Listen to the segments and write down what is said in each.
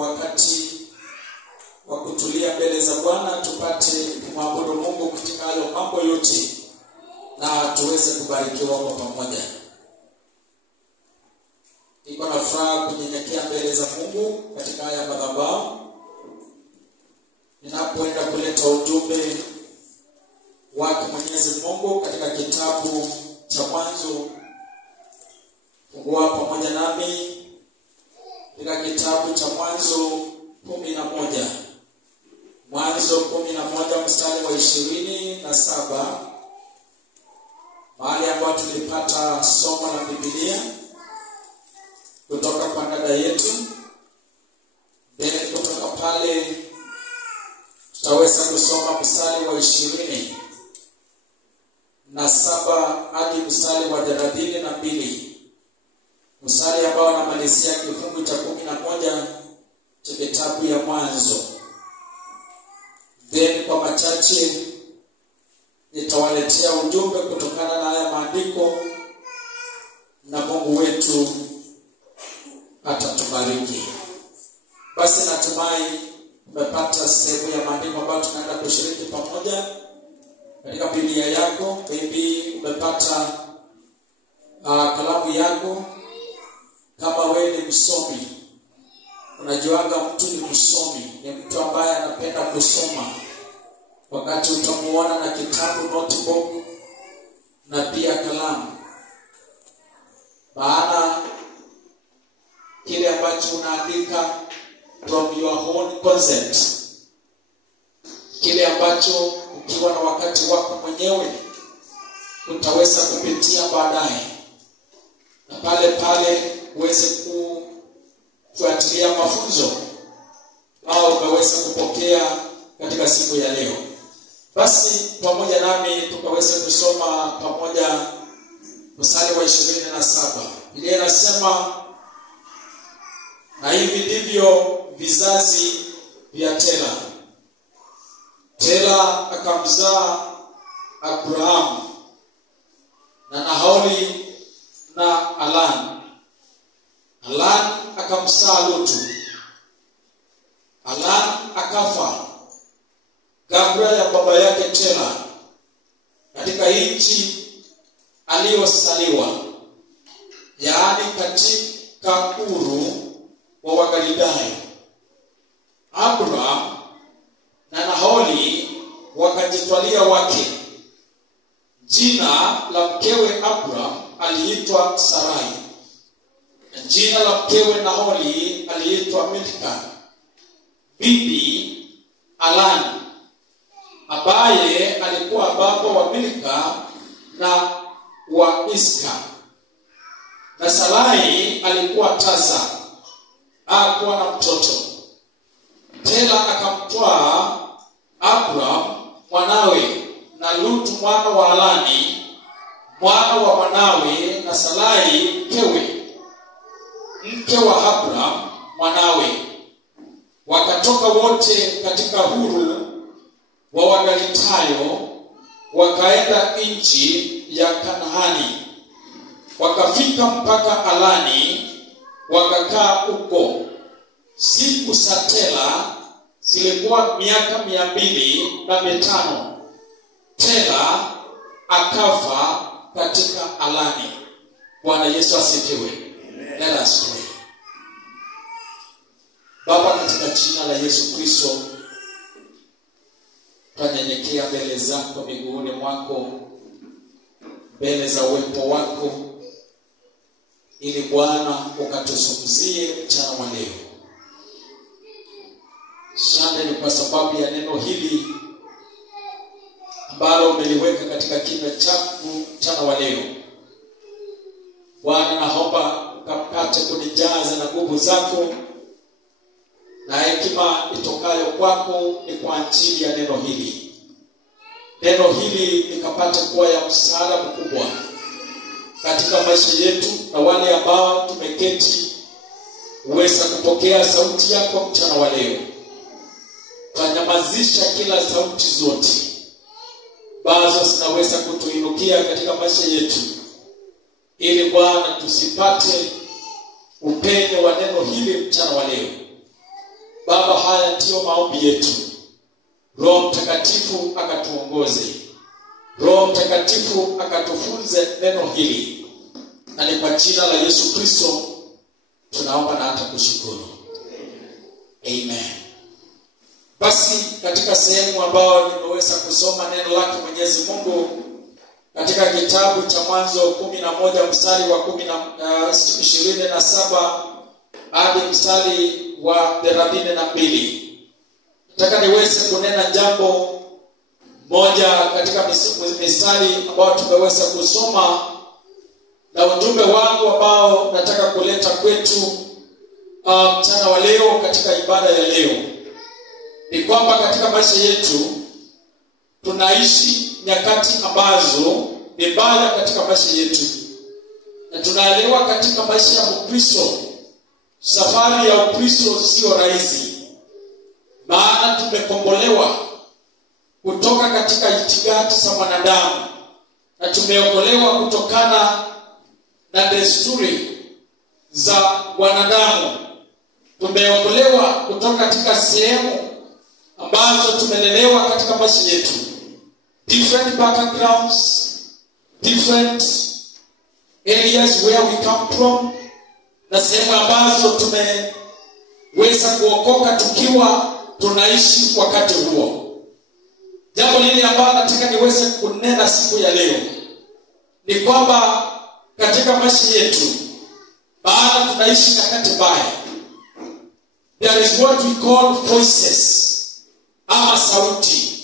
wakati wa kutulia mbele za Bwana, tupate kumwabudu Mungu katika hayo mambo yote na tuweze kubarikiwa kwa pamoja. Niko na furaha kunyenyekea mbele za Mungu katika haya madhabahu ninapoenda kuleta ujumbe wake Mwenyezi Mungu katika kitabu cha Mwanzo. Fungua pamoja nami katika kitabu cha Mwanzo 11. Mwanzo 11 mstari wa 27, mahali ambapo tulipata somo la Biblia kutoka kwa dada yetu. Kutoka pale tutaweza kusoma mstari wa 27 hadi mstari wa 32, mstari ambao unamalizia kifungu cha 11 cha kitabu ya Mwanzo. Kwa machache nitawaletea ujumbe kutokana na haya maandiko, na Mungu wetu atatubariki. Basi natumai umepata sehemu ya maandiko ambayo tunaenda kushiriki pamoja katika Biblia yako. Maybe umepata kalamu yako. Kama wewe ni msomi, unajuaga mtu ni msomi ni mtu ambaye anapenda kusoma. Wakati utamuona na kitabu, notebook na pia kalamu, maana kile ambacho unaandika from your own concept, kile ambacho ukiwa na wakati wako mwenyewe utaweza kupitia baadaye, na pale uweze kufuatilia mafunzo au ukaweza kupokea katika siku ya leo. Basi pamoja nami tukaweza kusoma pamoja mstari wa 27. Biblia inasema, na hivi ndivyo vizazi vya Tera. Tera akamzaa Abrahamu na Nahori na Alan. Alan akamzaa Lutu. Alan akafa kabla ya baba yake Tera katika nchi aliyosaliwa, yaani katika Uru wa Wagalilaya. Abraham na Nahori wakajitwalia wake. Jina la mkewe Abraham aliitwa Sarai, na jina la mkewe Nahori aliitwa Milka bibi Alan, ambaye alikuwa baba wa Milka na wa Iska. Na Sarai alikuwa tasa, hakuwa na mtoto. Tera akamtwaa Abraham mwanawe na Lutu mwana wa Alani mwana wa mwanawe, na Sarai mke wa Abraham mwanawe. Wakatoka wote katika Uru wa Wagalilaya wakaenda nchi ya Kanaani, wakafika mpaka Alani, wakakaa huko. Siku za Tera zilikuwa miaka 205. Tera akafa katika Alani. Bwana Yesu asifiwe. Let us pray. Baba, katika jina la Yesu Kristo, tunanyenyekea mbele zako, miguuni mwako, mbele za uwepo wako, ili Bwana ukatuzungumzie mchana wa leo. Asante ni kwa sababu ya neno hili ambalo umeliweka katika kinywa changu mchana wa leo. Bwana, naomba ukapate kunijaza na nguvu zako, na hekima itokayo kwako ni kwa ajili ya neno hili. Neno hili likapate kuwa ya msaada mkubwa katika maisha yetu, na wale ambao tumeketi uweza kupokea sauti yako mchana wa leo. Tanyamazisha kila sauti zote bazo zinaweza kutuinukia katika maisha yetu, ili Bwana tusipate upenyo wa neno hili mchana wa leo. Baba, haya ndiyo maombi yetu. Roho Mtakatifu akatuongoze. Roho Mtakatifu akatufunze neno hili. Na ni kwa jina la Yesu Kristo tunaomba na hata kushukuru. Amen. Basi katika sehemu ambayo nimeweza kusoma neno lake Mwenyezi Mungu katika kitabu cha Mwanzo 11 mstari wa 27 hadi mstari wa 32. Nataka niweze kunena jambo moja katika mistari ambayo tumeweza kusoma, na ujumbe wangu ambao nataka kuleta kwetu mchana wa leo katika ibada ya leo ni kwamba katika maisha yetu tunaishi nyakati ambazo ni mbaya katika maisha yetu, na tunaelewa katika maisha ya Mkristo safari ya Ukristo sio rahisi, maana tumekombolewa kutoka katika itikadi za wanadamu na tumeokolewa kutokana na desturi za wanadamu. Tumeokolewa kutoka katika sehemu ambazo tumelelewa katika maisha yetu, different backgrounds, different areas where we come from, na sehemu ambazo tumeweza kuokoka tukiwa tunaishi wakati huo. Jambo lile ambalo nataka niweze kunena siku ya leo ni kwamba katika maisha yetu baada tunaishi nyakati mbaya, there is what we call voices, ama sauti.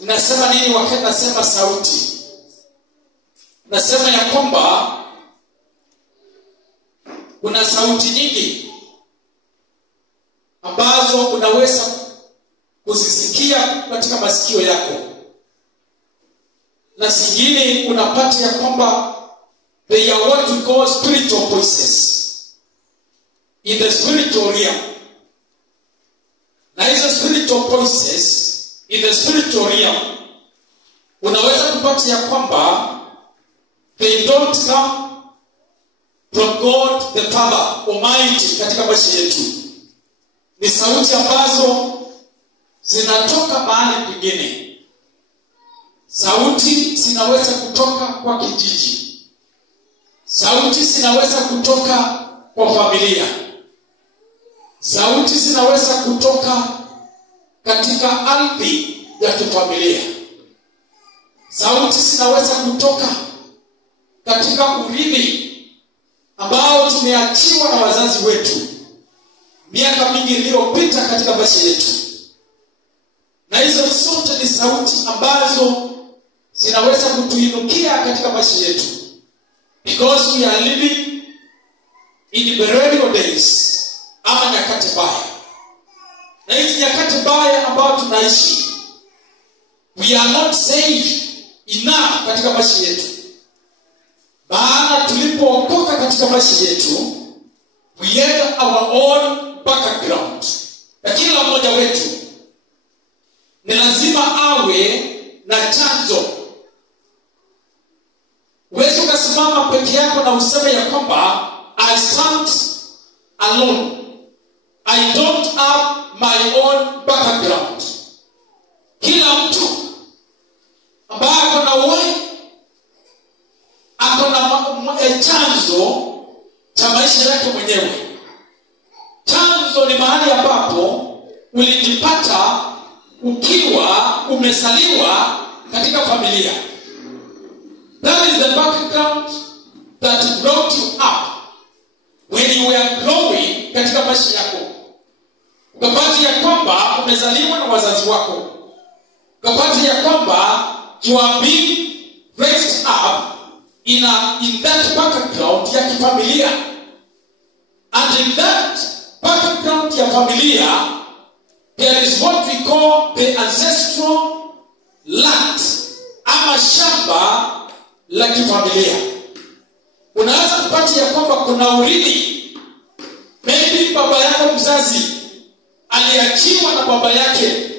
Nasema nini wakati nasema sauti? Nasema ya kwamba kuna sauti nyingi ambazo unaweza kuzisikia katika masikio yako, na zingine unapata ya kwamba they are what we call spiritual voices in the spiritual realm. Na hizo spiritual voices in the spiritual realm unaweza kupata ya kwamba they don't come from God the Father Almighty katika maisha yetu. Ni sauti ambazo zinatoka mahali pengine. Sauti zinaweza kutoka kwa kijiji. Sauti zinaweza kutoka kwa familia. Sauti zinaweza kutoka katika ardhi ya kifamilia. Sauti zinaweza kutoka katika urithi ambao tumeachiwa na wazazi wetu miaka mingi iliyopita katika maisha yetu. Na hizo zote ni sauti ambazo zinaweza kutuinukia katika maisha yetu, because we are living in burial days, ama nyakati mbaya. Na hizi nyakati mbaya ambao tunaishi, we are not safe enough katika maisha yetu. Maana tulipookoka katika maisha yetu, we had our own background. Na kila mmoja wetu ni lazima awe na chanzo. Wewe ukasimama peke yako na useme ya kwamba I stand alone, I don't have my own background. Kila mtu ambaye ako na uhai ako na chanzo cha maisha yake mwenyewe. Chanzo ni mahali ambapo ulijipata ukiwa umesaliwa katika familia. That is the background that brought you up when you were growing katika maisha yako. Ukapata ya kwamba umezaliwa na wazazi wako. Ukapata ya kwamba you are being raised up in that background ya kifamilia. And in that background ya familia, there is what we call the ancestral land, ama shamba la kifamilia. Unaweza kupata ya kwamba kuna urithi. Maybe baba yako mzazi aliachiwa na baba yake,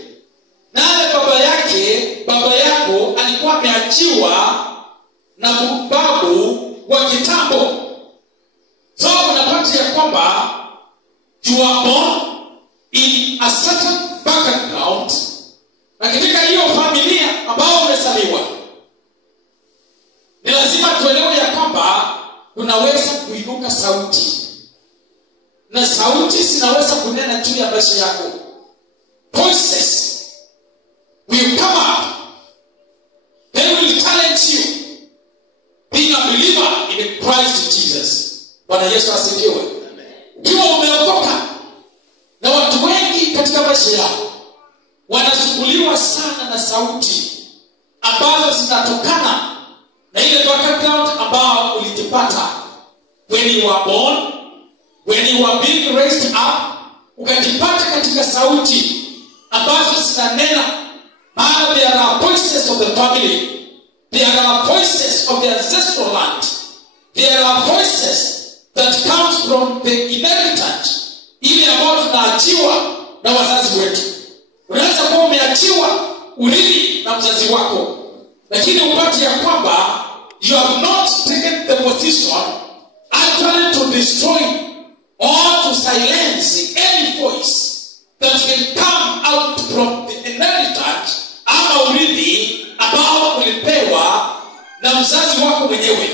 naye baba yako alikuwa ameachiwa na babu wa kitambo. So unapata ya kwamba kwamba you are born in a certain background, na katika hiyo familia ambayo umezaliwa, ni lazima tuelewe ya kwamba unaweza kuinuka sauti, na sauti zinaweza kunena juu ya maisha yako. Voices will come up, they will challenge you being a believer in Christ Jesus. Bwana Yesu asifiwe. Ukiwa umeokoka, na watu wengi katika maisha yao wanasumbuliwa sana na sauti ambazo zinatokana na ile background ambao ulijipata when you were born, when you were being raised up, ukajipata katika sauti ambazo zinanena. Maana there are voices of the family, there are voices of the ancestral land, there are voices that comes from the inheritance ile ambayo tunaachiwa na wazazi wetu. Unaweza kuwa umeachiwa urithi na mzazi wako, lakini upate ya kwamba you have not taken the position actually to destroy or to silence any voice that can come out from the inheritance ama urithi ambao ulipewa na mzazi wako mwenyewe.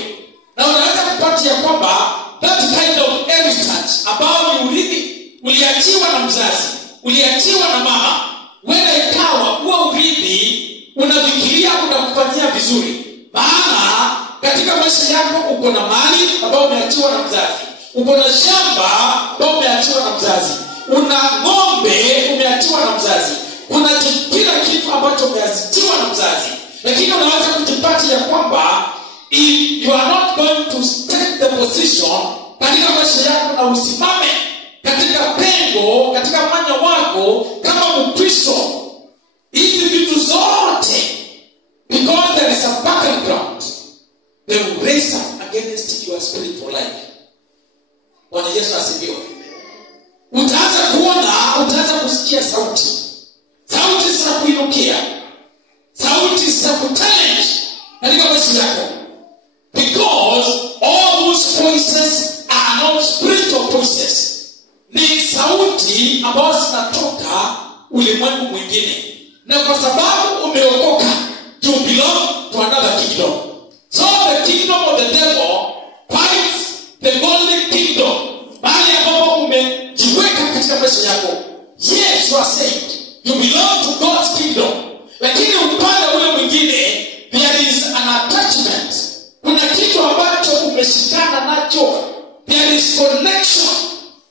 Na unaweza kupata ya kwamba that kind of inheritance ambao ni urithi uliachiwa na mzazi, uliachiwa na mama, wewe ikawa huo urithi unafikiria unakufanyia vizuri. Maana katika maisha yako uko na mali ambao umeachiwa na mzazi, uko na shamba ambao umeachiwa na mzazi, una ng'ombe umeachiwa na mzazi, kuna kila kitu ambacho umeachiwa na mzazi. Lakini unaweza kujipata ya kwamba if you are not going to take the position katika maisha yako na usimame katika pengo, katika mwanya wako kama Mkristo, hizi vitu zote, because there is a background, they will raise up against your spiritual life. Bwana Yesu asifiwe. Utaanza kuona, utaanza kusikia sauti za kuinukia, sauti za kuchallenge katika maisha yako, because all those voices are not spiritual voices. Ni sauti ambazo zinatoka ulimwengu mwingine, na kwa sababu umeokoka, you belong to another kingdom. So the kingdom of the devil fights the godly kingdom. Bali ambapo umejiweka katika maisha yako, yes, you are saved, you belong to God's kingdom. Lakini upande ule mwingine, there is an attachment. Kuna kitu ambacho umeshikana nacho. There is connection,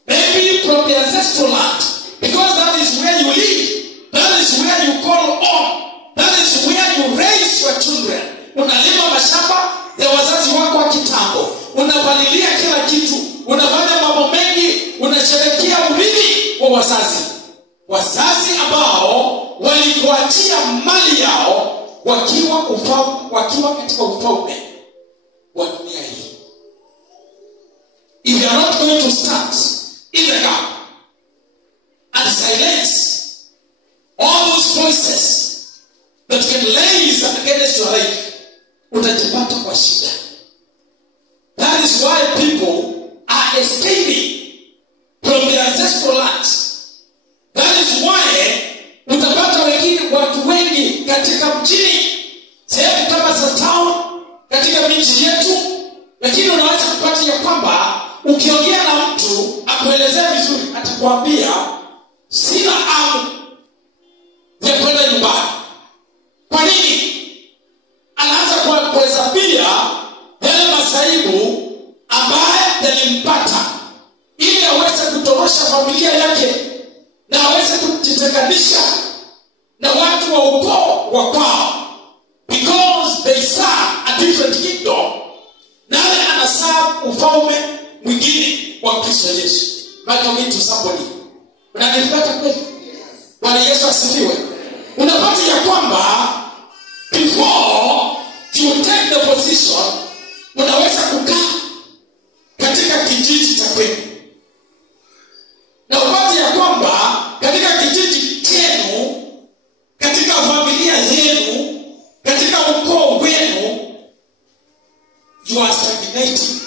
maybe from the ancestral land, because that is where you live, that is where you call on, that is where you raise your children. Unalima mashamba ya wazazi wako wa kitambo, unapalilia kila kitu, unafanya mambo mengi, unasherehekea urithi wa wazazi ambao walikuachia mali yao wakiwa katika ufalme wa dunia hii. If you are not going to start in the gap and silence all those voices that can raise against your life, utajipata kwa shida. That is why people are escaping from their ancestral lands. That is why utapata watu wengi katika mjini, sehemu kama za town, katika miji yetu. Lakini unaweza kupata ya kwamba ukiongea na mtu akuelezea vizuri, atakwambia sina hamu ya kwenda nyumbani. Kwa nini? Anaanza kuhesabia yale masaibu ambaye yalimpata, ili aweze kutorosha familia yake na aweze kujitenganisha na watu wa ukoo wa kwao, because they serve a different kingdom, naye anaserve ufalme mwingine wa Kristo Yesu. Talking to somebody. Unanipata kweli? Bwana Yesu asifiwe. Unapata ya kwamba before you take the position, unaweza kukaa katika kijiji cha kwenu, na upate ya kwamba katika kijiji chenu, katika familia yenu, katika ukoo wenu, you are stagnating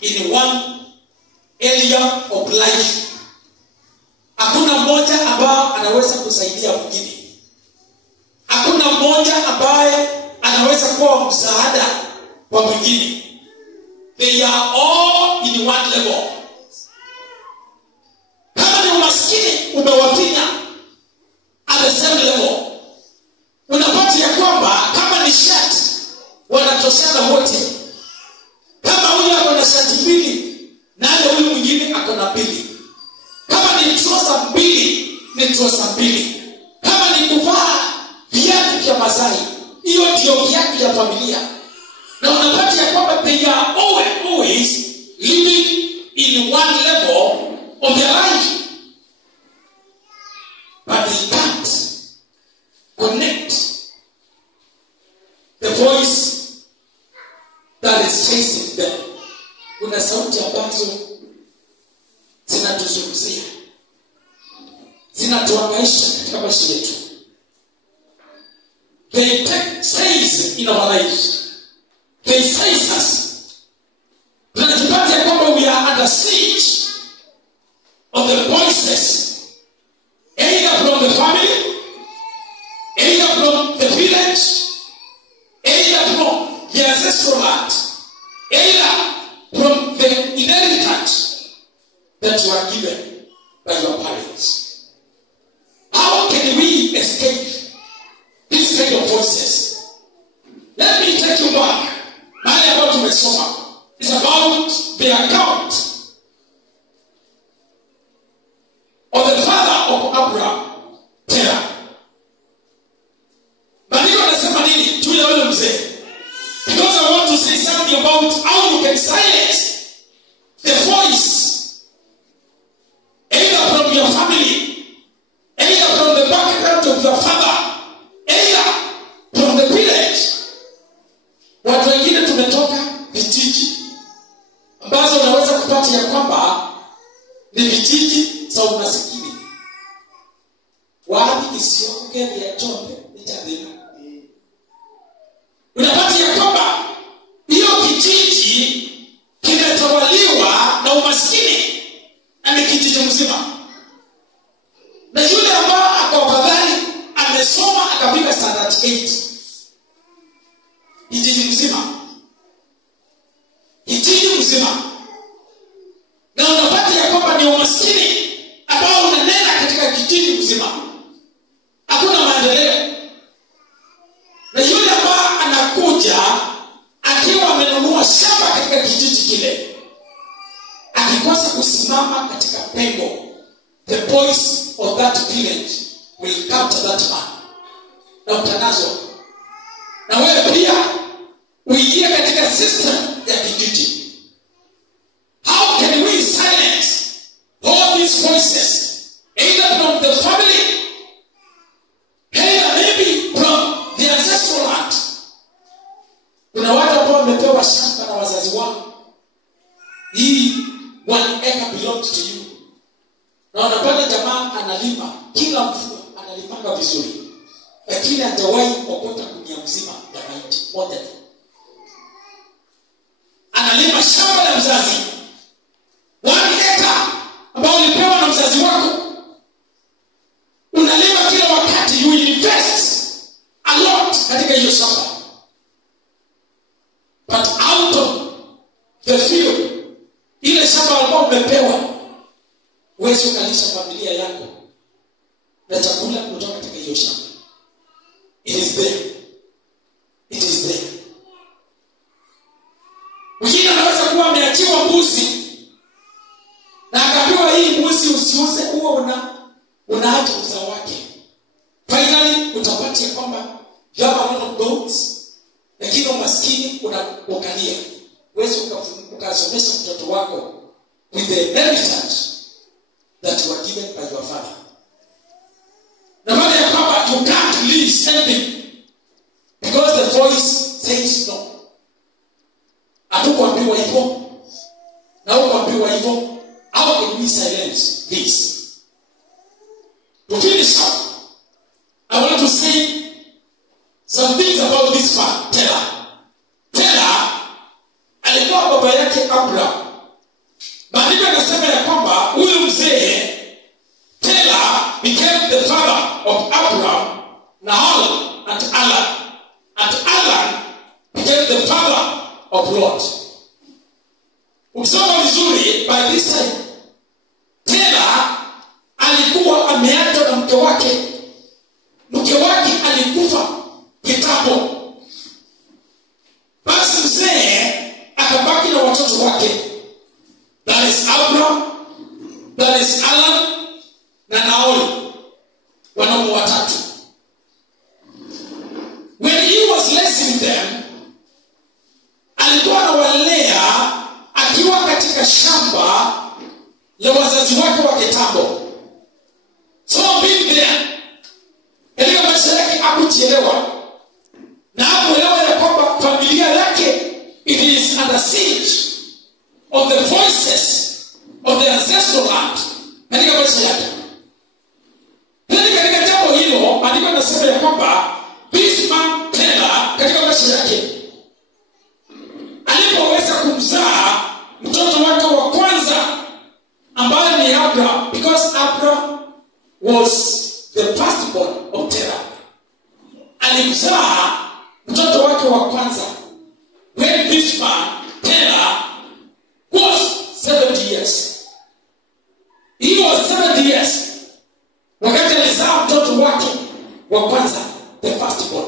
in one area of life. Hakuna mmoja ambaye anaweza kusaidia mwingine. Hakuna mmoja ambaye anaweza kuwa msaada kwa mwingine. They are all in one level. Kama ni umaskini umewafinya at the same level, unapata ya kwamba kama ni shati wanatoshana wote. Kama huyu ako na shati mbili naye huyu mwingine ako na mbili. Kama ni trouser mbili ni trouser mbili. Kama ni kuvaa viatu vya Masai, hiyo ndio viatu ya familia. Na unapata ya kwamba they are always living in one level of their life. But they can't connect the voice that is chasing them. Kuna sauti ambazo zinatuzunguzia, zinatuhangaisha katika maisha yetu. They take says in our lives. They says us. Tunajipata ya kwamba we are under siege of the voices, either from the family, either from the village, either from the ancestral land, either from the inheritance that you are given by your parents. How can we escape these kind of voices? Let me take you back. Mahali ambayo tumesoma is about the account of the father of Abraham, Terah. Maandiko yanasema nini juu ya yule mzee? Because I want to say something about how you can silence the voice, either from your family, either from the background of your father, either from the village. Watu wengine tumetoka vijiji ambazo unaweza kupata ya kwamba ni vijiji za umasikini. Wapi kisionge ya Njombe nitadhina. Unapata ya kwamba hiyo kijiji kimetawaliwa na umasikini na ni kijiji mzima. Na yule ambaye akafadhali amesoma akafika standard 8, kijiji mzima. Kijiji mzima. Na unapata ya kwamba ni umaskini ambao unanena katika kijiji mzima. Hakuna maendeleo. Na yule ambaye anakuja akiwa amenunua shamba katika kijiji kile, akikosa kusimama katika pengo, the voice of that village will capture that man. Na utanazwa. Na wewe pia uingie katika system ya kijiji. How can we silence all these voices, either from the family, either maybe from the ancestral land? Kuna watu ambao wamepewa shamba na wazazi wao. Hii 1 acre belongs to you. Na wanapata jamaa analima, kila mfuko analimanga vizuri. Lakini hajawahi okota gunia mzima ya mahindi moja. Analima shamba la mzazi 1 acre ambao ulipewa na mzazi wako. Unalima kila wakati, you invest a lot katika hiyo shamba. But out of the field, ile shamba ambao umepewa, wewe ukalisha familia yako na chakula kutoka katika hiyo shamba. It is there. It is there. Mwingine anaweza kuwa ameachiwa mbuzi na akaambiwa hii mbuzi usiuze, huo unaacha uzao wake. Finally utapata kwamba you have a lot of goats, lakini umaskini unaukalia. Wewe ukasomesha mtoto wako with the inheritance that you were given by your father. Na baada ya kwamba you can't release anything because the voice says no. Hatukuambiwa hivyo na hukuambiwa hivyo. How can we silence this? To finish up, I want to say some things about this man, Terah. Terah alikuwa baba yake Abraham. Maandiko yanasema by this time Tera alikuwa ameachwa na mke wake. Mke wake alikufa kitambo. Basi mzee akabaki na watoto wake. That is Abraham, that is Alan na Naomi, wanaume watatu. When he was raising them, alikuwa anawalea akiwa katika shamba la wazazi wake wa kitambo. So being there, katika maisha yake hakuchelewa na hakuelewa ya kwamba familia yake it is under siege of the voices of the ancestral land katika maisha yake. Katika jambo hilo maandiko yanasema ya kwamba this man Tera katika maisha yake alipoweza kumzaa mtoto wake wa kwanza ambaye ni Abraham, because Abraham was the firstborn of Tera. Alimzaa mtoto wake wa kwanza when this man Tera was 70 years. He was 70 years wakati alizaa mtoto wake wa kwanza, the firstborn.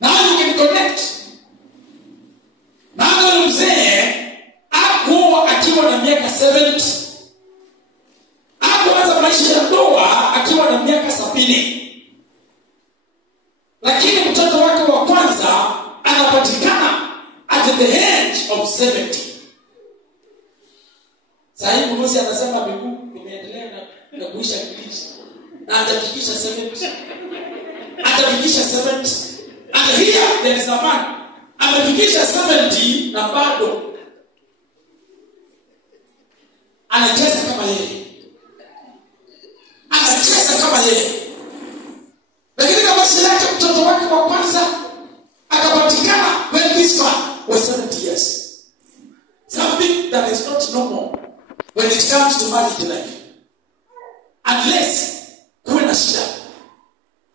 Now you can connect. Na mzee hakuwa akiwa na miaka 70. Hakuanza maisha ya ndoa akiwa na miaka 70. Lakini mtoto wake wa kwanza anapatikana at the age of 70. Sasa Mwokozi anasema miguu imeendelea na kuisha kilisha. Na atafikisha 70. Atafikisha 70. And here there is a man amefikisha 70 na bado anacheza kama yeye. Anacheza kama yeye. Lakini kama maisha yake mtoto wake wa kwanza akapatikana when this man was 70 years. Something that is not normal when it comes to marriage life. Unless kuwe na shida.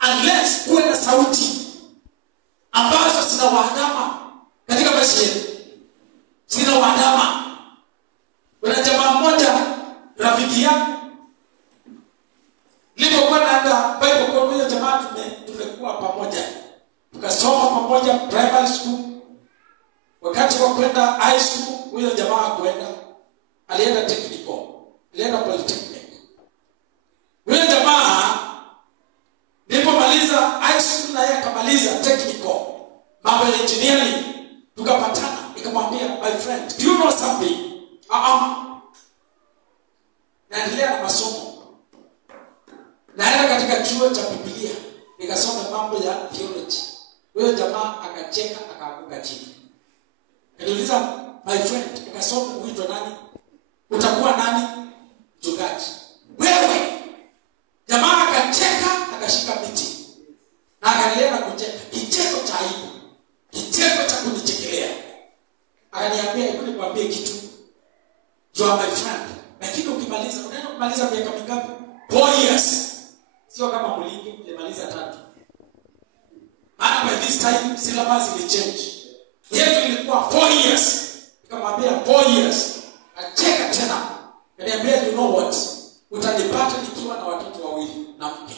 Unless kuwe na sauti ambazo zina waandama katika maisha yetu. Zina waandama. Kuna jamaa mmoja rafiki yangu nilipokuwa naenda Bible kwa huyo jamaa tumekuwa pamoja. Tukasoma pamoja primary school. Wakati wa kwenda high school huyo jamaa kwenda alienda technical. Alienda polytechnic. Huyo jamaa nilipomaliza high school na yeye akamaliza technical, mambo ya engineering, tukapatana. Nikamwambia, my friend, do you know something? Naendelea na masomo. Naenda katika chuo cha Biblia. Nikasoma mambo ya theology. Huyo jamaa akacheka akaanguka chini. Niliuliza, my friend, nikasoma huitwa nani? Utakuwa nani? Mchungaji. Wewe. Jamaa akacheka akashika miti. Na akaendelea kucheka. Kicheko cha aibu. Kicheko cha kunichekelea. Akaniambia, hebu nikwambie kitu. You are my friend. Lakini ukimaliza, unaenda kumaliza miaka mingapi? 4 years. Sio kama mlingi umemaliza 3. Maana by this time syllabus will change. Yetu ilikuwa 4 years. Nikamwambia 4 years. Acheka tena. Akaniambia, you know what? Utanipata nikiwa na watoto wawili na mke.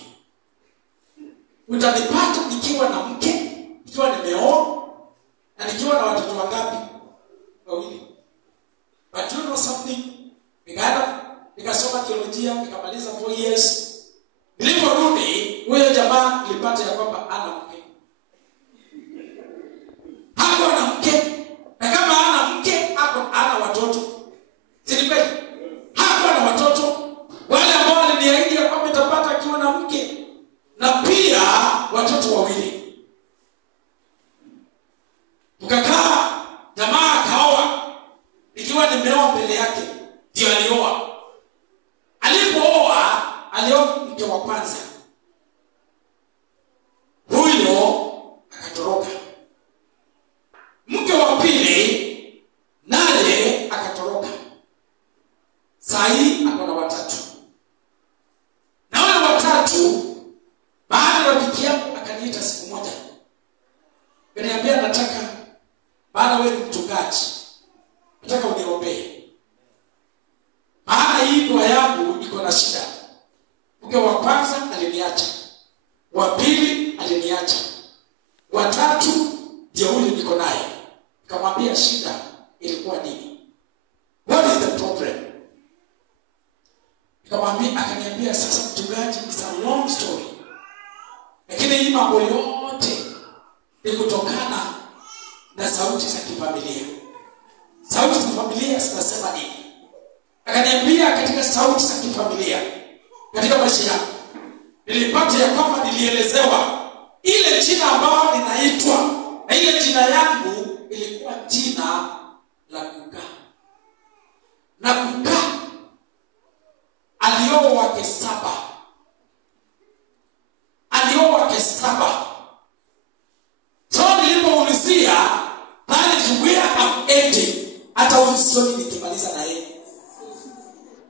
Utanipata nikiwa na mke, nikiwa nimeoa, na nikiwa na watoto wangapi? Wawili. But you know something? Nikasoma theolojia, nikamaliza 4 years. Niliporudi, huyo jamaa nilipata ya kwamba ana mke. Hapo ana mke. Na kama ana mke, hapo ana watoto. Si kweli? Hapo ana watoto. Wale ambao waliniahidi ya kwamba nitapata akiwa na mke na pia watoto wawili. Tukakaa, jamaa akaoa. Nikiwa nimeoa mbele yake, ndio alioa. Alipooa, alioa mke wa kwanza. Huyo akatoroka. Mke wa pili naye akatoroka. Sahi akona watatu. Na wale watatu baada ya rafiki yangu akaniita siku moja. Kaniambia, nataka baada wewe ni mchungaji, nataka uniombee. Akaniambia sasa mchungaji, it's a long story, lakini hii mambo yote ni kutokana na sauti za kifamilia. Sauti za familia zinasema nini? Akaniambia katika sauti za kifamilia katika maisha yangu nilipata ya kwamba nilielezewa ile jina ambalo linaitwa, na ile jina yangu ilikuwa jina la kukaa. Na kukaa alioa wake 7. Alioa wake 7. So nilipoulizia that is where I'm ending. Hata ulisoni nikimaliza na yeye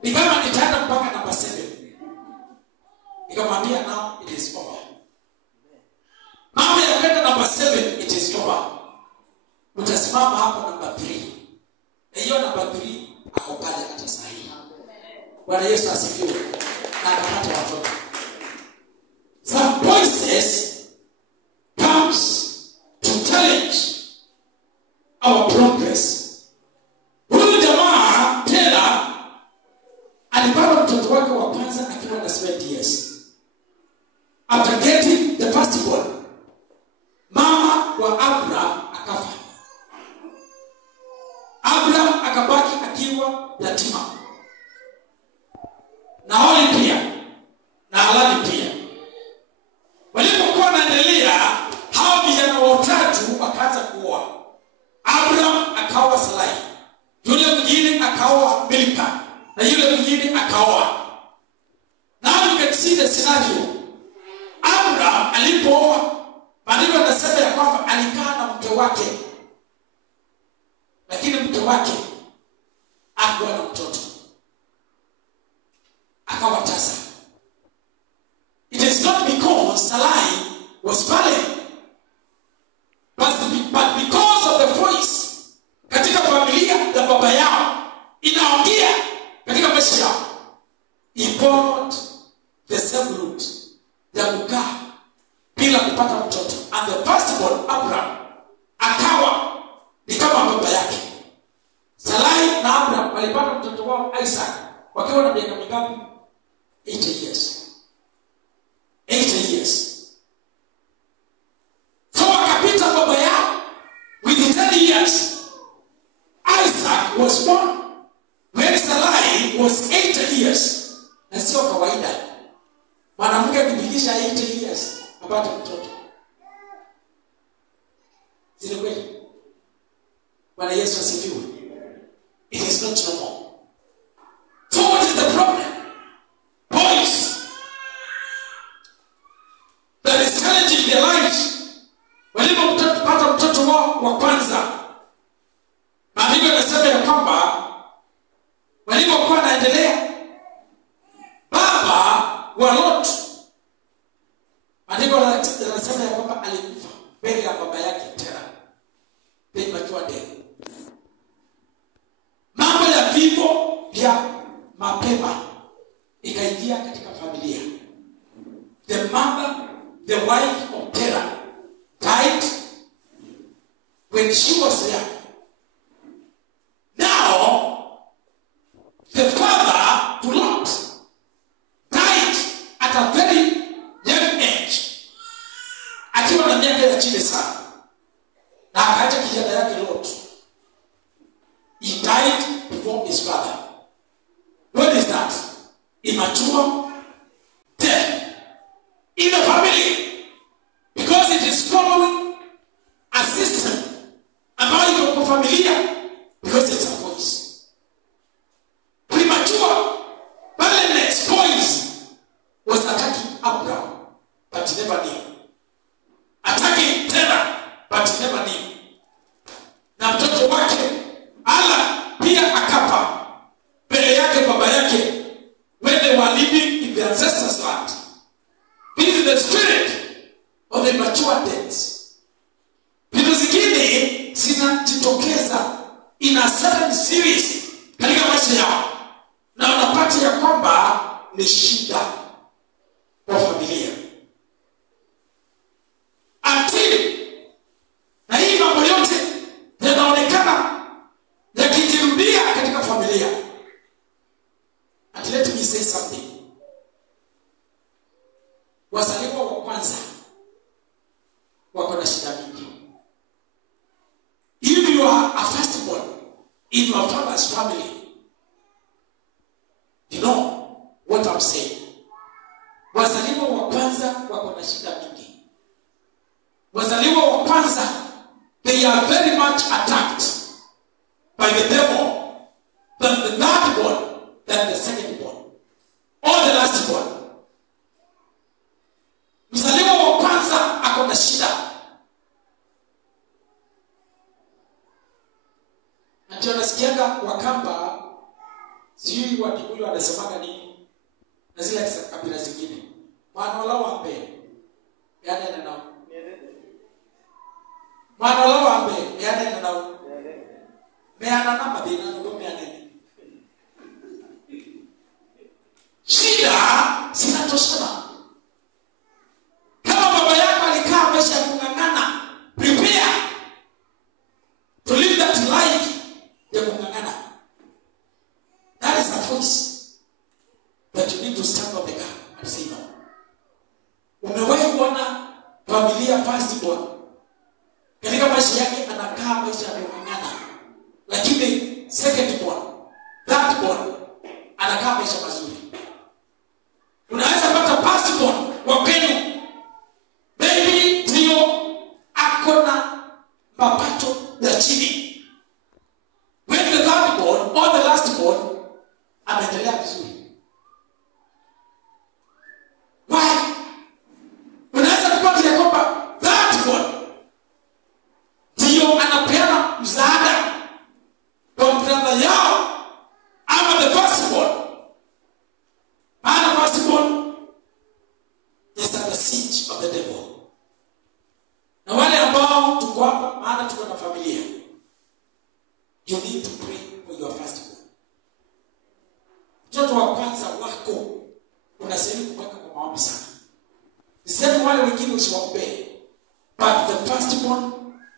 ni kama nitaenda mpaka namba 7. Nikamwambia now it is over. Mambo ya kwenda namba 7 it is over. Utasimama hapo namba 3. Na hiyo namba 3 ako pale hata sasa hivi. Bwana Yesu asifiwe. Na akapata watoto. Some voices comes to challenge our progress. Huyu jamaa tena alipata mtoto wake wa kwanza akiwa na 7 years. After getting the first born, mama wa Abraham akafa. Abraham akabaki akiwa yatima. Naoli pia na Halani pia. Walipokuwa wanaendelea, hao vijana watatu wakaanza kuoa. Abraham akaoa Sarai, yule mwingine akaoa Milka, na yule mwingine akaoa. Now you can see the scenario. Abraham alipooa, Biblia inasema ya kwamba alikaa na mke wake, lakini mke wake hakuwa na mtoto, akawa tasa. It is not because Sarai was barren, but because of the voice katika familia ya baba yao inaongea katika maisha yao. He followed the same route ya kukaa bila kupata mtoto. And the firstborn Abraham akawa ni kama baba yake. Sarai na Abraham walipata mtoto wao Isaac wakiwa na miaka mingapi? 80 years. 80 years. So wakapita baba yao with 10 years. Isaac was born when Sarai was 80 years. Na sio kawaida mwanamke akifikisha 80 years apate mtoto. Sio kweli? Bwana Yesu asifiwe. It is not normal. So what is the problem? Boys that is challenging their lives. Walipopata mtoto wao wa kwanza, Biblia inasema ya kwamba walipokuwa wanaendelea, baba wa Lot, Biblia inasema ya kwamba alikufa mbele ya baba yake tena. Premature death. Mambo ya vifo vya mapema ikaingia katika familia. The mother, the wife of Terah, died when she was young. Now, the father to Lot died at a very young age. Akiwa na miaka ya chini sana. Na akaacha kijana yake Lot. He died before his father. What is that? Immature death in the family. Because it is following a system ambayo iko kwa familia, because it's a voice. Premature barrenness voice was attacking Abraham, but he never knew. Attacking Terah, but he never knew. Na mtoto wake Ala pia akapa mbele yake baba yake when they were living in the ancestors' land. This is the spirit of the mature deaths. Vitu zingine zinajitokeza in a certain series katika maisha yao, na unapata ya kwamba ni shida kwa familia. Until na hii mambo yote yanaonekana yakijirudia katika familia. And let me say something. in your father's family. You know what I'm saying? Wazaliwa wa kwanza wako na shida mingi. Wazaliwa wa kwanza, they are very much attacked by the devil than the third born, than the second born, or the last born. Mzaliwa wa kwanza ako na shida. Ndio nasikianga Wakamba, sijui Wakikuyu wanasemaga nini, na zile kabila zingine. Manola wambe, yani nana. Manola wambe, yani nana. Meana na madina ndo meane. Shida zinatoshana. Kama baba yako alikaa maisha ya kungangana, prepare to live that life ya kungangana. That is a choice that you need to stand on the gap and say no. Umewahi kuona familia first born katika maisha yake anakaa maisha ya kungangana, lakini second born, third born anakaa maisha mazuri. Unaweza pata first born wa kwenu, baby ndio akona mapato ya chini. When the third born or the last born ameendelea vizuri. Why? Unaweza kupata ya kwamba third born ndio anapeana msaada kwa brother yao ama the first born. Maana first born is at the siege of the devil. Na wale ambao tuko hapa maana tuko na familia, you need to pray for your first born. Mtoto wa kwanza wako unastahili kubaki kwa maombi sana. Niseme wale wengine usiwaombee, but the first born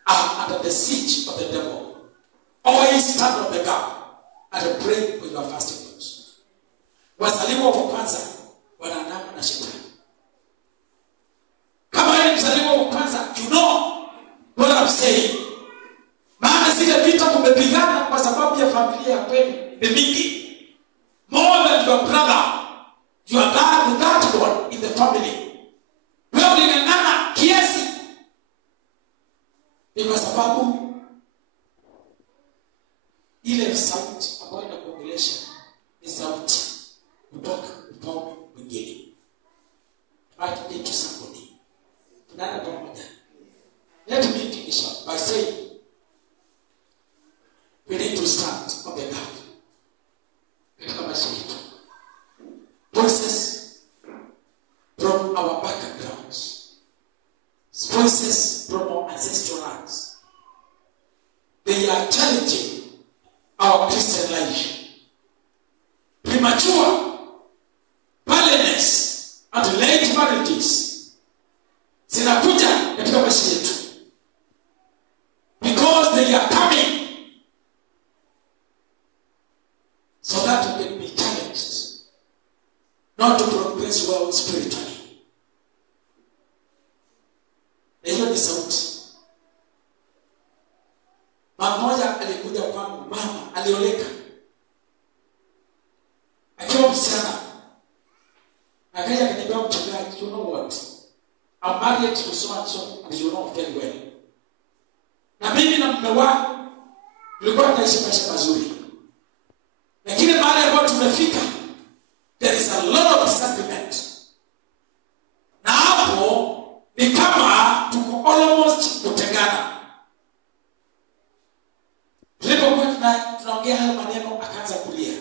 are under the siege of the devil. Always stand on the gap and pray for your first born. Wazaliwa wa kwanza wanaandamwa na shetani. Kama wewe mzaliwa wa kwanza, you know what I'm saying. Maana zile vita kumepigana kwa sababu ya familia ya kwenu ni mingi. More than your brother, you are that one in the family. Wewe unang'ang'ana kiasi ni kwa sababu ile sauti ambayo inakuongelesha ni sauti kutoka upande mwingine. But into somebody. Tunaenda pamoja. Let me finish up by saying we need to stand on the gap. Katika maisha yetu. Voices from our backgrounds. Voices from our ancestral lands. They are challenging our Christian life. Premature barrenness and late marriages zinakuja katika maisha yetu. Because they are coming so that we can be challenged not to progress well spiritually. Na hiyo ni sauti. Mama mmoja alikuja kwangu, mama alioleka. Akiwa msichana. Akaja akaniambia mchungaji, you know what? I'm married to so and so and you know very well. Na mimi na mume wangu tulikuwa tunaishi maisha mazuri. Lakini mahali ambapo tumefika, there is a lot of disagreement. Na hapo ni kama tuko almost kutengana. Tulipokuwa tunaongea hayo maneno akaanza kulia.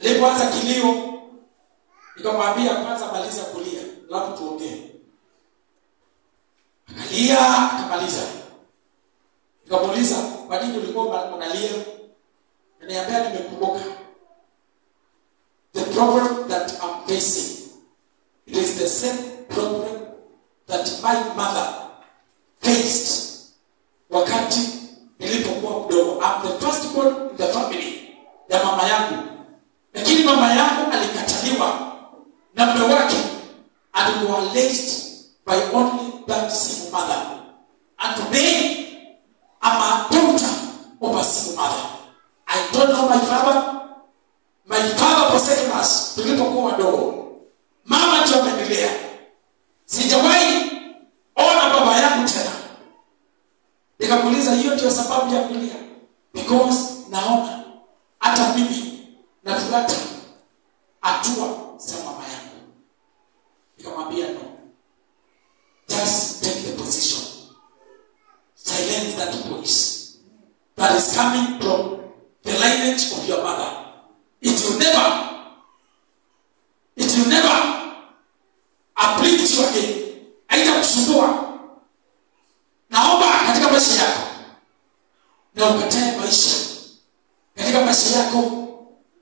Alipoanza kilio, nikamwambia kwanza maliza kulia, alafu tuongee. Akalia, akamaliza. Nikamuuliza, kwa nini ulikuwa unalia? Ananiambia nimekumbuka. The problem that I'm facing, it is the same problem that my mother faced wakati nilipokuwa mdogo. I'm the first born in the family ya mama yangu. Lakini mama yangu alikataliwa na mume wake and we were raised by only that single mother. And today I'm a daughter of a single mother. My father forsaken us tulipokuwa wadogo. Mama ndio amenilea. Sijawahi ona baba yangu tena. Nikamuuliza hiyo ndio sababu ya kulia. Because naona hata mimi nafuata hatua za mama yangu. Nikamwambia no. Just take the position. Silence that voice that is coming from the lineage of your mother. It will never uplift you again. Haitakusumbua. Naomba katika maisha yako na ukatae maisha katika maisha yako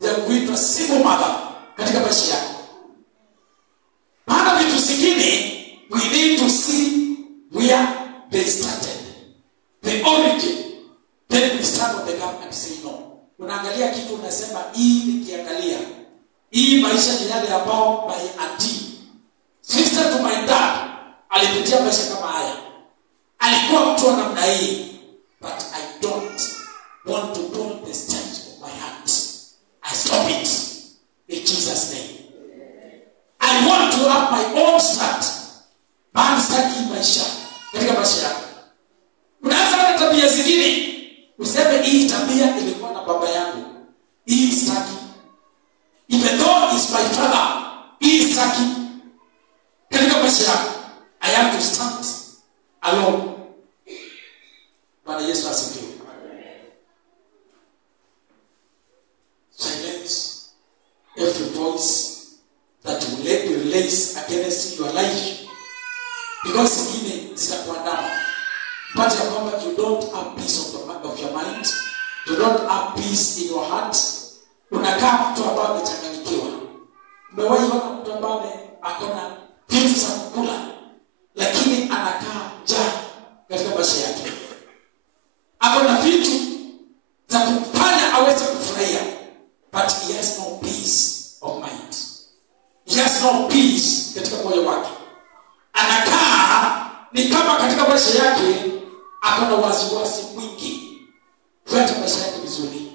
ya kuitwa single mother katika maisha yako. Maana vitu zingine we need to see where they started, the origin. Then we stand on the gap and say no. Unaangalia kitu unasema hii nikiangalia hii maisha ni yale ambao my auntie, sister to my dad alipitia maisha kama haya. Alikuwa mtu wa namna hii. But I don't want to pull the steps of my heart. I stop it in Jesus' name. I want to have my own start. Maana sitaki maisha katika maisha yako. Unaanza na tabia zingine. Useme hii tabia ilikuwa na baba yangu. Hii sitaki. Even though it's my father, hii sitaki. Katika maisha yako, I have to stand alone. Bwana Yesu asifiwe. Silence every voice that will raise against your life. Because zingine zitakuandama. But ya kwamba you don't have peace of your mind. You don't have peace in your heart. Unakaa mtu ambaye amechanganyikiwa. Umewahi kuona mtu ambaye akona vitu za kukula lakini anakaa njaa katika maisha yake. Akona vitu za kumfanya aweze kufurahia, but he has no peace of mind. He has no peace katika moyo wake. Anakaa ni kama katika maisha yake akona wasiwasi mwingi. Kwa maisha yake vizuri.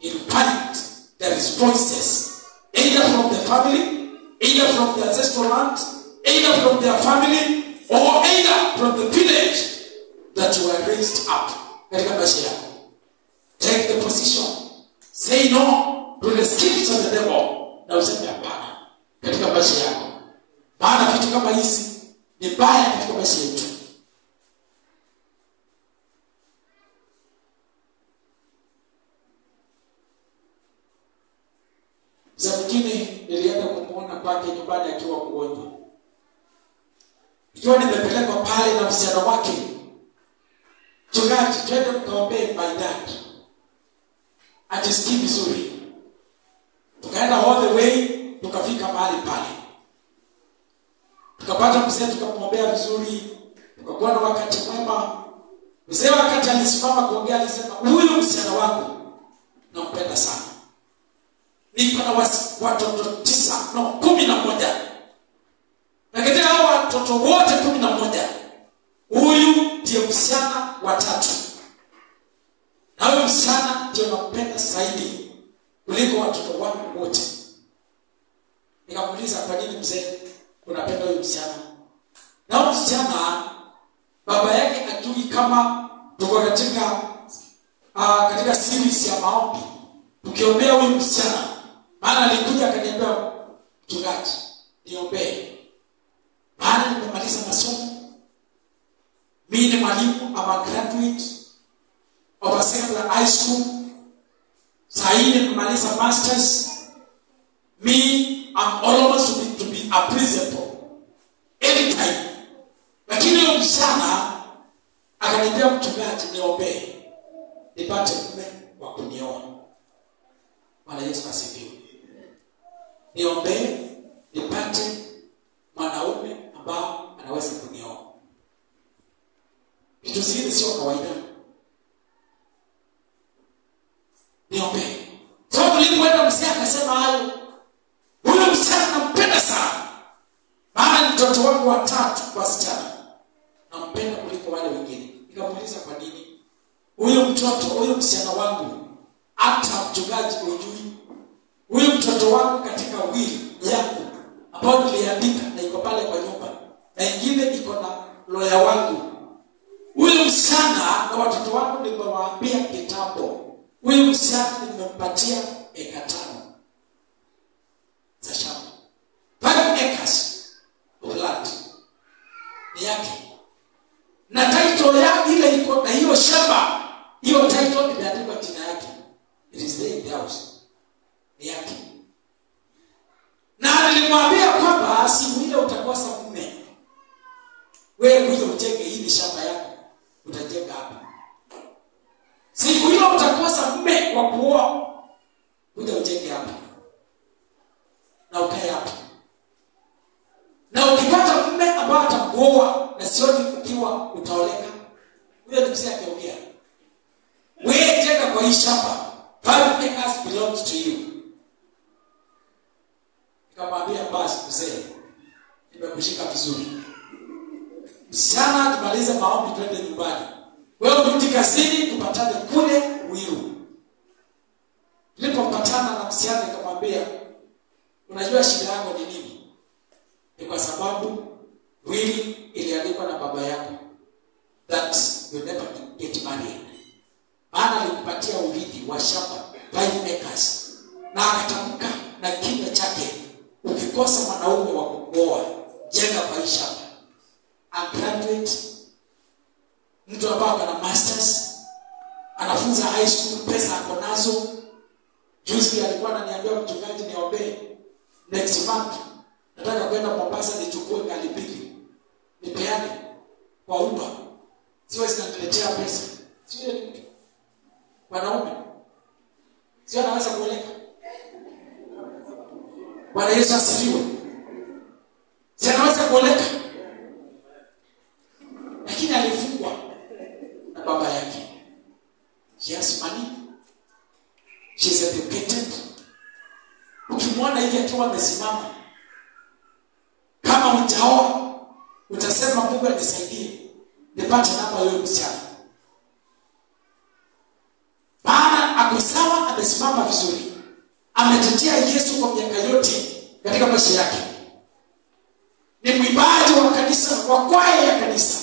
In fact, there is voices either from the family, either from the ancestral land, either from their family, or either from the village that you were raised up. Katika maisha yako. Take the position. Say no to the schemes of the devil. Na useme hapana katika maisha yako. Maana vitu kama hizi ni mbaya katika maisha yetu. Za mwingine nilienda kumuona kwake nyumbani akiwa mgonjwa. Ikiwa nimepelekwa pale na msichana wake. Chungaji, twende mkaombee my dad. Ajisikii vizuri. Tukaenda all the way, tukafika mahali pale. Tukapata mzee tukamwombea vizuri. Tukakuwa na wakati mwema. Mzee wakati alisimama kuongea alisema, "Huyu msichana wangu nampenda sana. Niko na watoto 11. Na katika hao watoto wote 11, huyu ndiye msichana wa 3. Na huyu msichana ndiye nampenda zaidi kuliko watoto wangu wote." Nikamuuliza, "Kwa nini mzee unapenda huyu msichana?" Na huyu msichana baba yake ajui kama tuko katika series ya maombi tukiombea huyu msichana. Maana alikuja akaniambia, "Mchungaji, niombee. Maana nimemaliza masomo. Mimi ni mwalimu, ama graduate of Assembly High School. Sasa nimemaliza masters. Me, I'm almost to be a principal anytime." Lakini huyo msichana akaniambia, "Mchungaji, niombee nipate mume wa kunioa." Bwana Yesu asifiwe. Niombee nipate mwanaume ambao anaweza kunioa. Vitu zingine sio kawaida. Niombee. Sasa tulipoenda mzee akasema hayo. Huyo msichana nampenda sana. Maana mtoto wangu wa 3 wasichana. Nampenda kuliko wale wengine. Nikamuuliza kwa nini? Huyo msichana wangu hata mchungaji hujui. Huyo na ingine iko na lawyer wangu. Huyu msichana na watoto wangu nimewaambia kitambo, huyu msichana nimempatia eka 5 za shamba. 5 acres of land ni yake. Na title ya ile iko na hiyo shamba, hiyo title imeandikwa jina yake. It is there in the house. Ni yake. Na nilimwambia kwamba siku ile utakosa mume, wewe kuja ujenge hili shamba yako, utajenga hapa. Siku ile utakosa mume wa kuoa, kuja ujenge hapa. Na ukae hapa. Na ukipata mume ambaye atakuoa na sioni ukiwa utaoleka, huyo ni mzee akiongea. Wewe jenga kwa hii shamba. 5 acres belongs to you. Nikamwambia basi mzee, nimekushika vizuri. Msichana tumalize maombi twende nyumbani. Wewe rudi kazini tupatane kule Ruiru. Nilipopatana na msichana nikamwambia, unajua shida yako ni nini? Ni kwa sababu will iliandikwa na baba yako that you never get married. Maana alikupatia urithi wa shamba 5 acres. Na akatamka na kinywa chake, ukikosa mwanaume wa kukuoa, jenga kwa hii shamba. A graduate, mtu ambaye ana masters, anafunza high school, pesa ako nazo. Juzi alikuwa ananiambia mchungaji niombe next month nataka kwenda Mombasa nichukue gari mbili. Nipeane kwa umma. Siwezi zinaniletea pesa. Sio ni mtu. Wanaume. Sio anaweza kuoleka. Bwana Yesu asifiwe. Sio anaweza kuoleka. Lakini alifungwa na baba yake. She has money. She is educated. Ukimwona hivi akiwa amesimama, kama utaoa, utasema Mungu anisaidie nipate namba yule msichana. Maana ako sawa, amesimama vizuri. Ametetea Yesu kwa miaka yote katika maisha yake. Ni mwimbaji wa kanisa, wa kwaya ya kanisa.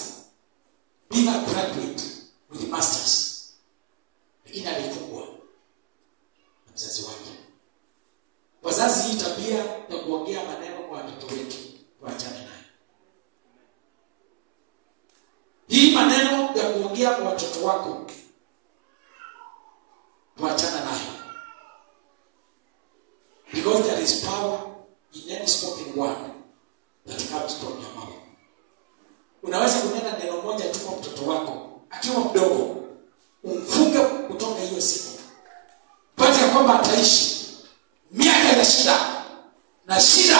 Being a graduate with masters. Lakini alifungwa na mzazi wake. Wazazi, hii tabia ya kuongea maneno kwa watoto wetu tuachane nayo. Hii maneno ya kuongea kwa watoto wako tuachane nayo. Because there is power in any spoken word that comes from your mouth. Unaweza kunena neno moja tu kwa mtoto wako akiwa mdogo, umfunge kutoka hiyo siku. Pata ya kwamba ataishi miaka ya shida na shida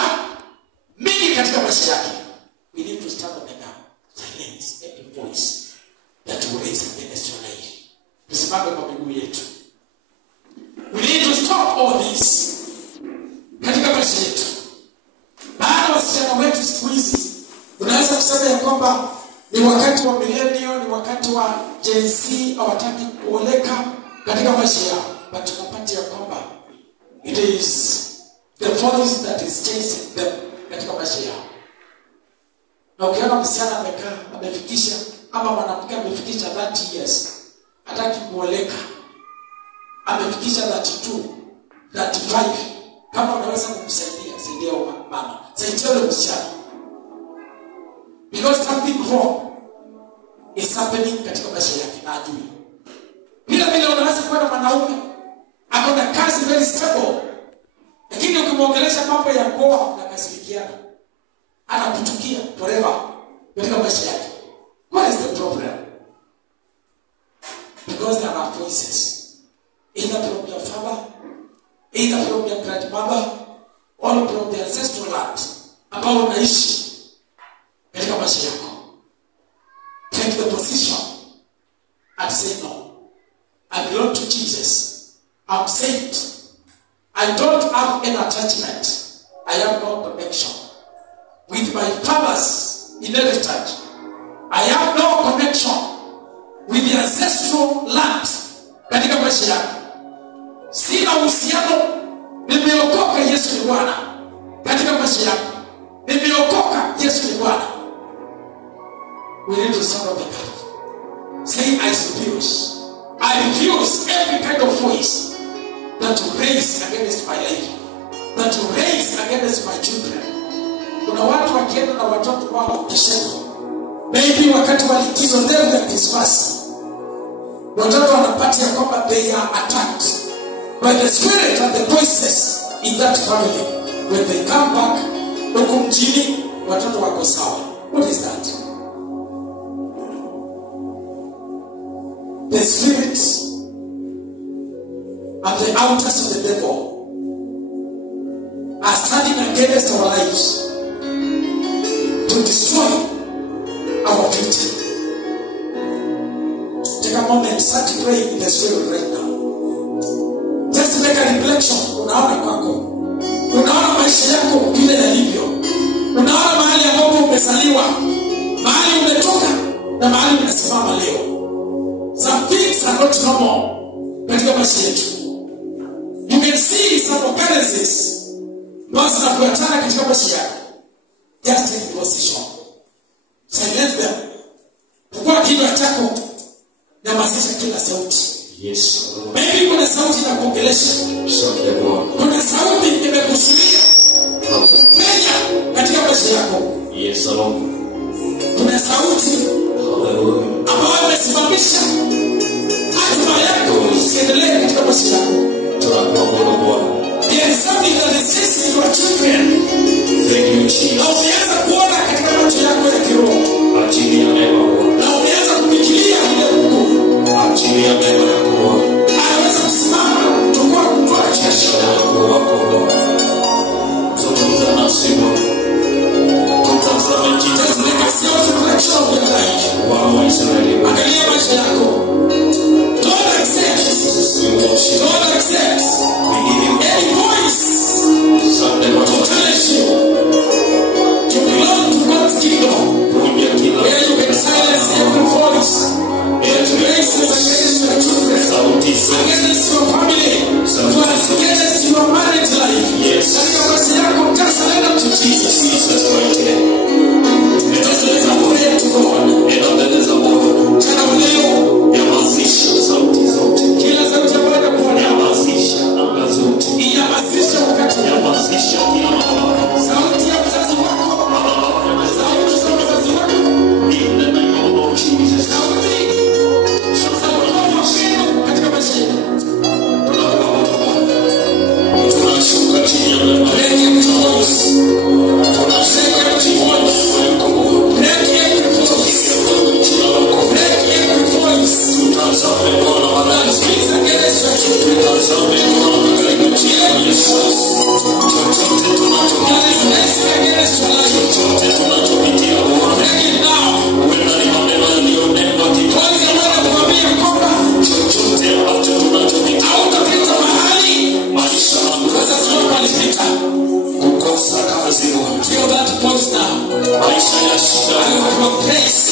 mingi katika maisha yake. We need to stand on the gap. Silence every voice that will raise against your life. Tusimame kwa miguu yetu. We need to stop all this katika maisha yetu. Baada wasichana wetu siku hizi, unaweza kusema ya kwamba ni wakati wa millennial, ni wakati wa Gen Z, hawataki kuoleka katika maisha yao. But tunapata ya kwamba it is the voice that is chasing them katika maisha yao. Na ukiona msichana amekaa, amefikisha, ama mwanamke amefikisha 30 years, hataki kuoleka, amefikisha 32, 35, kama unaweza kumsaidia, saidia mama, saidia yule msichana. Because something wrong is happening katika maisha yake na ajui. Vile unaweza kuwa na mwanaume akona kazi very stable, lakini ukimwongelesha mambo ya kuoa unakasirikiana, anakuchukia forever katika maisha yake. What is the problem? Because there are voices, either from your father, either from your grandmother, or from the ancestral land ambao unaishi katika maisha yako. Take the position and say no. I belong to Jesus. I'm saved. I don't have any attachment. I have no connection with my father's inheritance. I have no connection with the ancestral land katika maisha yako. Sina uhusiano. Nimeokoka, Yesu ni Bwana katika maisha yako. Nimeokoka, Yesu ni Bwana. We need to stand up the gap. Say, I refuse every kind of voice that will raise against my life, that will raise against my children. Kuna watu wakienda na watoto wao kishetu. Maybe wakati wa likizo leo ya Christmas, watoto wanapatia kwamba they are attacked by the spirit and the voices in that family. When they come back, huku mjini watoto wako sawa. What is that? The spirit and the altars of the devil are standing against our lives to destroy our future. Take a moment, start to pray in the spirit right now. Just make a reflection. Unaona kwako, unaona maisha yako vile yalivyo, unaona mahali ambapo umezaliwa, mahali umetoka na mahali unasimama leo. Some things are not normal katika maisha yetu. You can see some occurrences basi na kuachana katika maisha yako. Just take position. Silence them. Kwa kinywa chako nyamazisha kila sauti. Yes. Maybe kuna sauti inakuongelesha. Kuna sauti imekusudia. Menya katika maisha yako. Yes, Lord. Kuna sauti ambayo imesimamisha hatima yako isiendelee katika maisha yako. Tunakuabudu Bwana. There is something that is chasing your children. Thank you, Jesus. Na umeanza kuona katika macho yako ya kiroho. Achilia neema Bwana. Na umeanza kufikiria ile Mungu. Achilia neema yako Bwana. Anaweza kusimama kutoka kwa Achilia neema yako Bwana. Zungumza nasi Bwana. Tutazame Jesus. Just make a self-reflection of your life. Wana wa Israeli. Angalia maisha yako. Don't accept. Don't accept any voice to challenge you. You belong to God's kingdom, where you can silence every voice that raises against your children, against your family, against your marriage life. Katika maisha yako, just surrender to Jesus. Just let him pray to God. Tena leo, kila sauti ambayo inakuona, inyamazishe wakati wako. Sauti ya mzazi wako, sauti za mzazi wako, sauti za watoto wako katika maisha yako. Tunashuka chini ya mlima. Break every voice. Break every voice. Break every voice. Break every voice. Tutazame Bwana wa That speaks against your children. Tutazame Bwana katika jina la Yesu. Chochote That is racing against your life. chochote tunachopitia Bwana. Break it now. Wenda ni maneno yaliyonenwa Kwanza Bwana kuambia kwamba chochote ambacho tunachopitia hautapita mahali maisha yangu wazazi wako walipita. kukosa kazi Bwana. Feel that voice now. Maisha ya shida I want your grace.